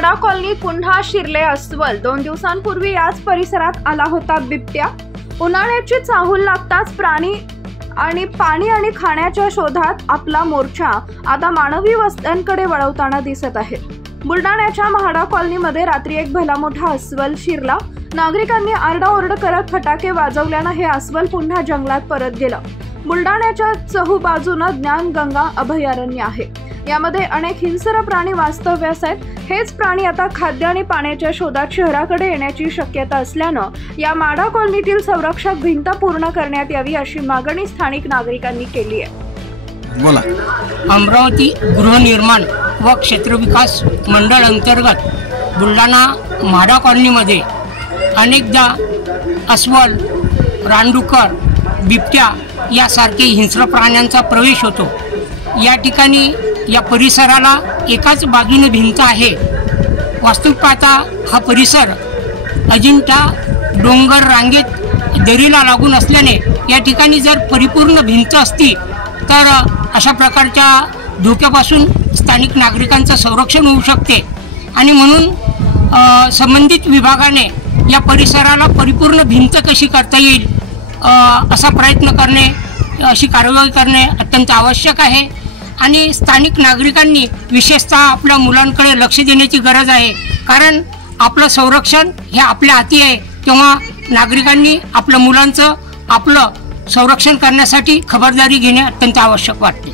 म्हाडा कॉलनीत पुन्हा शिरले अस्वल। 2 दिवसांपूर्वी याच परिसरात आला होता बिबट्या। उन्हाळ्याची चाहूल लागताच प्राणी आणि पाणी आणि खाण्याच्या शोधात आपला मोर्चा आता मानवी वस्त्यांकडे वळवताना दिसत आहे। बुलढाण्याच्या म्हाडा कॉलनीमध्ये रात्री एक भला मोठा अस्वल शिरला। नागरिकांनी आरडाओरड करत फटाके वाजवल्याने हे अस्वल पुन्हा जंगलात परत गेलं। बुलढाण्याच्या चहूबाजूने ज्ञानगंगा अभयारण्य आहे। यामध्ये अनेक हिंस्र प्राणी वास्तव्यास आहेत। हेच प्राणी आता खाद्य आणि पाण्याच्या शोधात शहराकडे येण्याची शक्यता असल्यानं या म्हाडा कॉलनीतील संरक्षक भिंत पूर्ण करण्यात यावी अशी मागणी स्थानिक नागरिकांनी केली आहे। बोला। अमरावती गृहनिर्माण व क्षेत्र विकास मंडळ अंतर्गत बुलढाणा म्हाडा कॉलनीमध्ये अनेकदा अस्वल, रानडुक्कर, बिबट्या यासारखे हिंस्र प्राण्यांचा प्रवेश होतो। या ठिकाणी या परिसराला एकाच बाजूने भिंत आहे। वास्तविक पाहता हा परिसर अजिंठा डोंगर रांगेत दरीला लागून असल्याने या ठिकाणी जर परिपूर्ण भिंत असती तर अशा प्रकारच्या धोक्यापासून स्थानिक नागरिकांचं संरक्षण होऊ शकते आणि म्हणून संबंधित विभागाने या परिसराला परिपूर्ण भिंत कशी करता येईल असा प्रयत्न करणे, अशी कारवाई करणे अत्यंत आवश्यक आहे। आणि स्थानिक नागरिकांनी विशेषतः आपल्या मुलांकडे लक्ष देण्याची गरज आहे, कारण आपलं संरक्षण हे आपल्या हाती आहे। तेव्हा नागरिकांनी आपल्या मुलांचं आपलं संरक्षण करण्यासाठी खबरदारी घेणे अत्यंत आवश्यक वाटते।